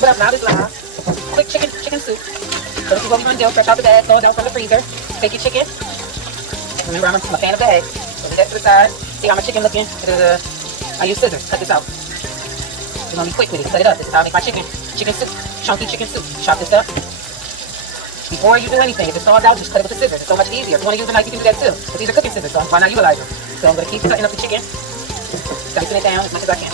But up now this live. Quick chicken soup. So this is what we're gonna do. Fresh out the bag, throw it down from the freezer. Take your chicken. Remember, I'm a fan of the egg. So leave that to the side. See how my chicken looking? I use scissors. Cut this out. We're gonna be quick with it. Cut it up. This is how I make my chicken soup. Chunky chicken soup. Chop this up. Before you do anything, if it's thawed out, just cut it with the scissors. It's so much easier. If you want to use a knife, you can do that too. But these are cooking scissors, so why not utilize them? So I'm gonna keep cutting up the chicken, dicing it down as much as I can.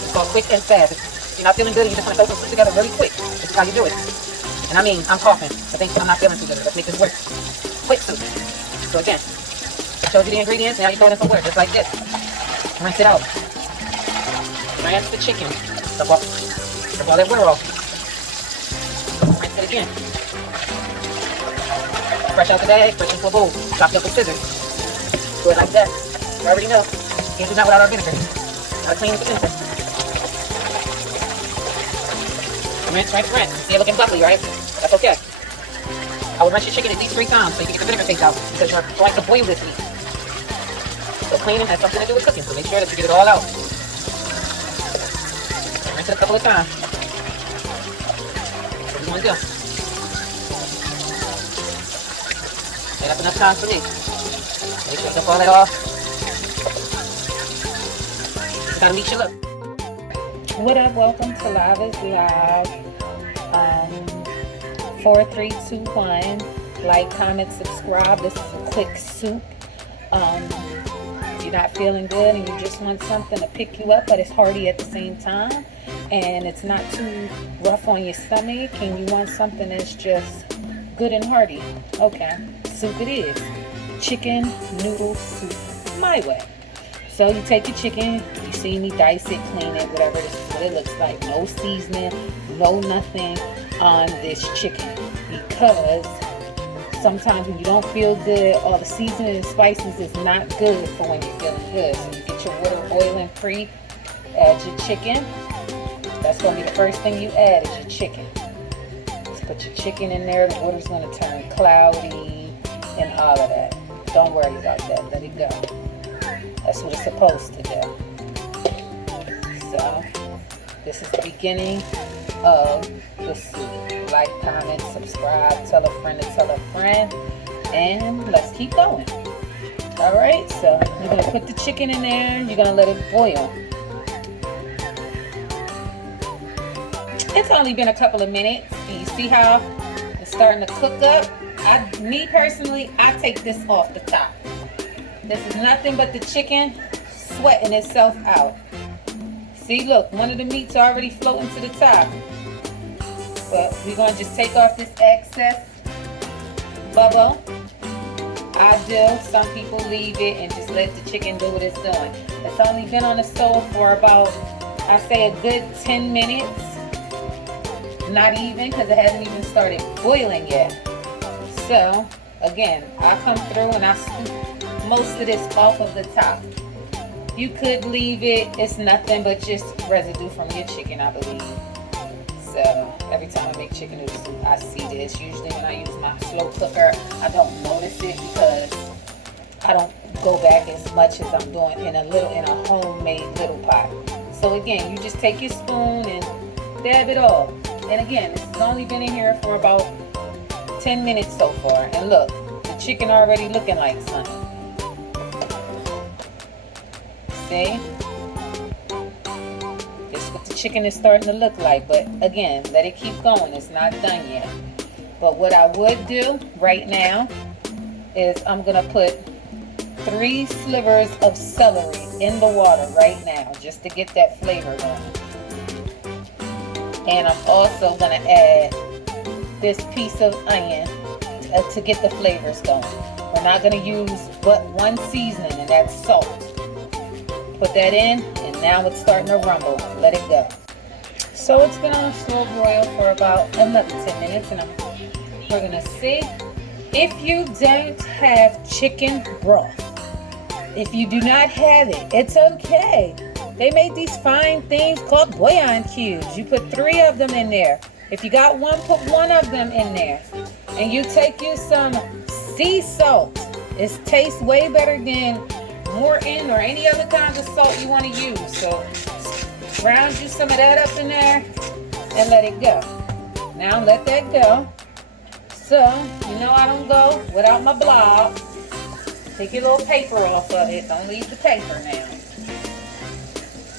It's called quick and fast. If you're not feeling good, you just want to throw some soup together really quick. This is how you do it. And I mean, I'm coughing. I think I'm not feeling too good. Let's make this work. Quick soup. So again, I showed you the ingredients. Now you throw it in some water, just like this. Rinse it out. Rinse the chicken. Stuff all that water off. Rinse it again. Fresh out the bag, fresh into a bowl. Chopped up with scissors. Do it like that. You already know. Can't do that without our vinegar. Gotta clean with the vinegar. Rinse, rinse, rinse. See it looking bubbly, right? That's okay. I would rinse your chicken at least 3 times so you can get the vinegar taste out because you're going to boil this meat. So cleaning has something to do with cooking, so make sure that you get it all out. Rinse it a couple of times. That's what you want to do. Okay, that's enough time for me. Make sure you dump all that off. Just gotta meet your look. What up? Welcome to Live is Live. 4, 3, 2, 1. Like, comment, subscribe. This is a quick soup. If you're not feeling good and you just want something to pick you up, but it's hearty at the same time, and it's not too rough on your stomach, and you want something that's just good and hearty, okay, soup it is. Chicken noodle soup, my way. So you take your chicken, you see me dice it, clean it, whatever. This is what it looks like. No seasoning, no nothing on this chicken, because sometimes when you don't feel good, all the seasoning and spices is not good for when you're feeling good. So you get your water boiling pre, add your chicken. That's going to be the first thing you add is your chicken. Just put your chicken in there. The water's going to turn cloudy and all of that. Don't worry about that. Let it go. That's what it's supposed to do. So this is the beginning of the soup. Like, comment, subscribe, tell a friend to tell a friend, and let's keep going. Alright, so you're going to put the chicken in there, you're going to let it boil. It's only been a couple of minutes. Do you see how it's starting to cook up? Me personally, I take this off the top. This is nothing but the chicken sweating itself out. See, look, one of the meat's already floating to the top. But we're going to just take off this excess bubble. I do. Some people leave it and just let the chicken do what it's doing. It's only been on the stove for about, I say, a good 10 minutes. Not even, because it hasn't even started boiling yet. So, again, I come through and I scoop most of this off of the top. You could leave it. It's nothing but just residue from your chicken, I believe. So every time I make chicken noodle soup, I see this. Usually when I use my slow cooker, I don't notice it because I don't go back as much as I'm doing in a homemade little pot. So again, you just take your spoon and dab it all. And again, this has only been in here for about 10 minutes so far. And look, the chicken already looking like something. See? What the chicken is starting to look like, but again, let it keep going. It's not done yet. But what I would do right now is I'm gonna put 3 slivers of celery in the water right now just to get that flavor going. And I'm also gonna add this piece of onion to get the flavors going. We're not gonna use but one seasoning, and that's salt. Put that in, and now it's starting to rumble. Let it go. So it's been on slow broil for about another 10 minutes, and we're gonna see. If you don't have chicken broth, if you do not have it, it's okay. They made these fine things called bouillon cubes. You put 3 of them in there. If you got one, put 1 of them in there. And you take you some sea salt. It tastes way better than Morton or any other kind of salt you want to use. So ground you some of that up in there and let it go. Now let that go. So, you know I don't go without my blob. Take your little paper off of it. Don't leave the paper now.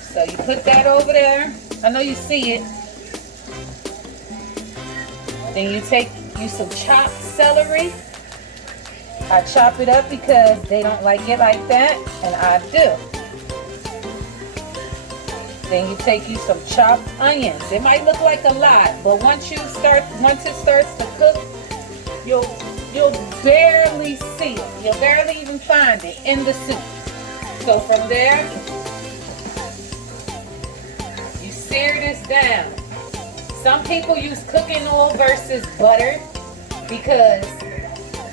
So you put that over there. I know you see it. Then you take you some chopped celery. I chop it up because they don't like it like that, and I do. Then you take you some chopped onions. It might look like a lot, but once it starts to cook, you'll barely see it. You'll barely even find it in the soup. So from there, you sear this down. Some people use cooking oil versus butter because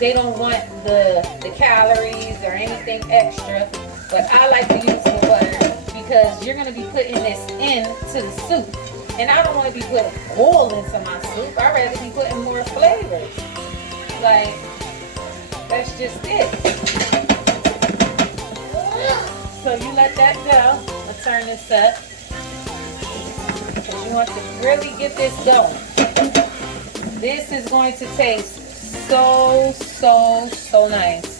they don't want the calories or anything extra. But I like to use the butter because you're going to be putting this into the soup. And I don't want to be putting oil into my soup. I'd rather be putting more flavors. Like, that's just it. So you let that go. I'll turn this up. Because you want to really get this going. This is going to taste so nice.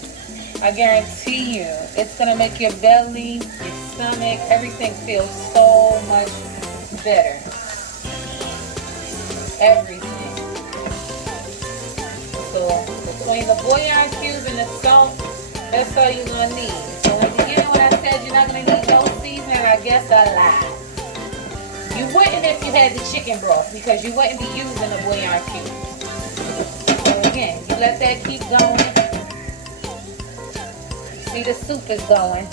I guarantee you, it's going to make your belly, your stomach, everything feel so much better. Everything. So between the bouillon cubes and the salt, that's all you're going to need. So in the beginning when I said you're not going to need no seasoning, I guess I lied. You wouldn't if you had the chicken broth because you wouldn't be using the bouillon cubes. So again, you let that keep going. See, the soup is going.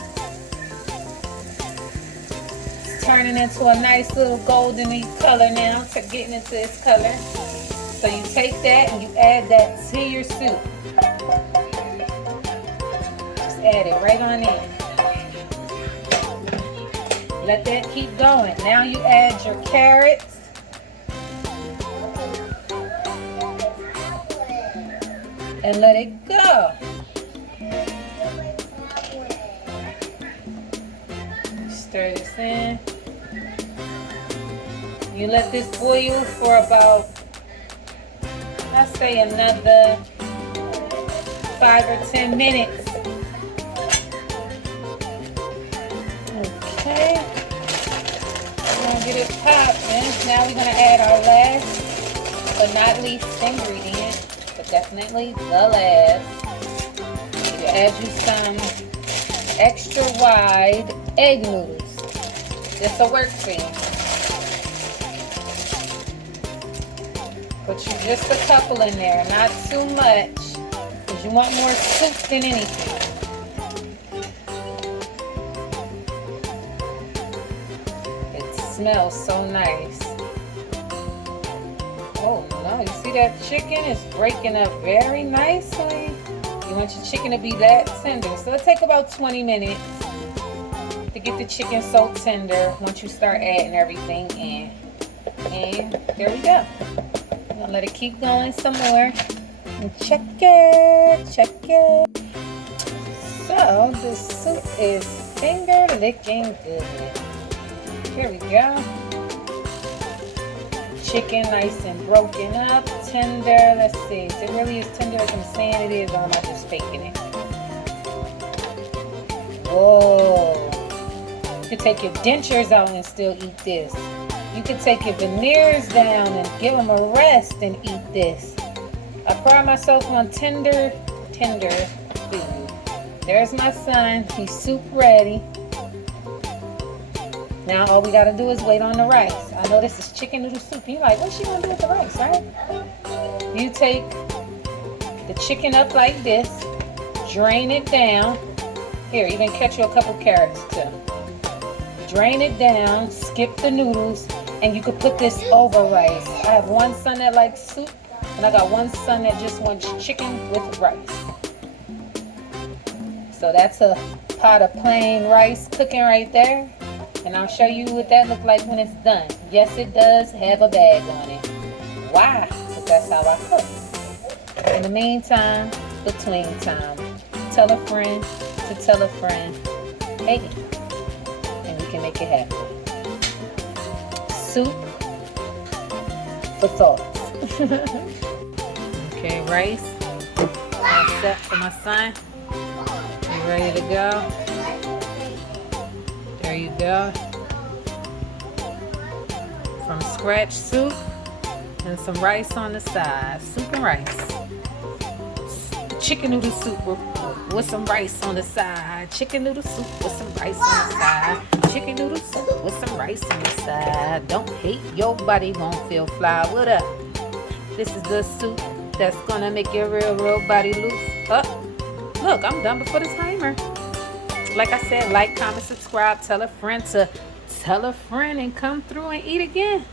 It's turning into a nice little goldeny color now. It's getting into its color. So you take that and you add that to your soup. Just add it right on in. Let that keep going. Now you add your carrots. And let it go. Stir this in. You let this boil for about, I say another 5 or 10 minutes. Okay. We're going to get it popping. Now we're going to add our last, but not least ingredient, but definitely the last. You add you some extra wide egg noodles. This will work for you. Put you just a couple in there, not too much, because you want more soup than anything. It smells so nice. Oh no, you see that chicken is breaking up very nicely. You want your chicken to be that tender. So it'll take about 20 minutes to get the chicken so tender once you start adding everything in. And there we go. I'm gonna let it keep going some more. And check it. So the soup is finger licking good. Here we go. Chicken nice and broken up, tender. Let's see. Is it really as tender as I'm saying it is, or am I just faking it? Whoa. You could take your dentures out and still eat this. You could take your veneers down and give them a rest and eat this. I pride myself on tender food. There's my son. He's soup ready. Now all we gotta do is wait on the rice. I know this is chicken noodle soup. You're like, what's she gonna do with the rice, right? You take the chicken up like this, drain it down. Here, even catch you a couple carrots too. Drain it down, skip the noodles, and you could put this over rice. I have one son that likes soup, and I got one son that just wants chicken with rice. So that's a pot of plain rice cooking right there. And I'll show you what that looks like when it's done. Yes, it does have a bag on it. Why? Because that's how I cook. In the meantime, between time, tell a friend to tell a friend Hey, and we can make it happen. Soup for thoughts. Okay, rice. All set for my son. You ready to go? There you go. From scratch soup and some rice on the side. Soup and rice. Chicken noodle soup with some rice on the side. Chicken noodle soup with some rice on the side. Chicken noodle soup with some rice on the side. Don't hate your body, won't feel fly. What up? This is the soup that's gonna make your real body loose. Up. Look, I'm done before the timer. Like I said, like, comment, subscribe, tell a friend to tell a friend and come through and eat again.